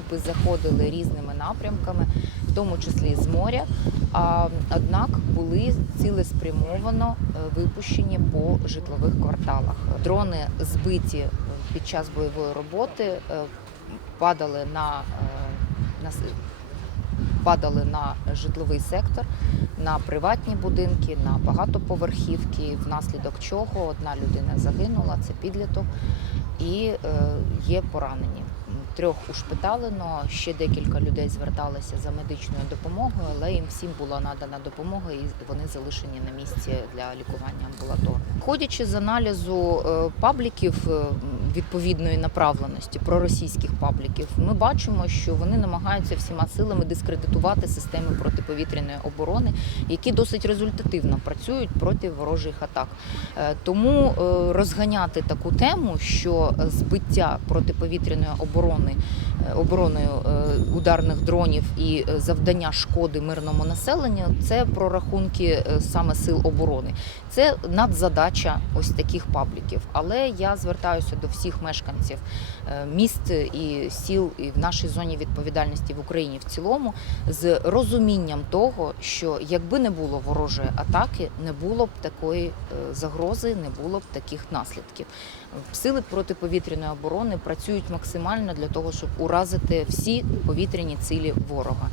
групи заходили різними напрямками, в тому числі з моря. А однак були цілеспрямовано е, випущені по житлових кварталах. Дрони збиті під час бойової роботи, е, падали на, е, на падали на житловий сектор, на приватні будинки, на багатоповерхівки, внаслідок чого одна людина загинула, це підліток, і є поранені. Трьох ушпиталено, ще декілька людей зверталися за медичною допомогою, але їм всім була надана допомога, і вони залишені на місці для лікування амбулаторно. Ходячи з аналізу е, пабліків е, відповідної направленості проросійських пабліків, ми бачимо, що вони намагаються всіма силами дискредитувати системи протиповітряної оборони, які досить результативно працюють проти ворожих атак. Е, Тому розганяти таку тему, що збиття протиповітряної оборони е, обороною е, ударних дронів і е, завдання шкоди мирному населенню це прорахунки е, саме сил оборони. Це надзадача ось таких пабліків. Але я звертаюся до всіх мешканців е, міст і сіл і в нашій зоні відповідальності в Україні в цілому з розумінням того, що якби не було ворожої атаки, не було б такої загрози, не було б таких наслідків. Сили протиповітряної оборони працюють максимально для того, щоб уразити всі повітряні цілі ворога.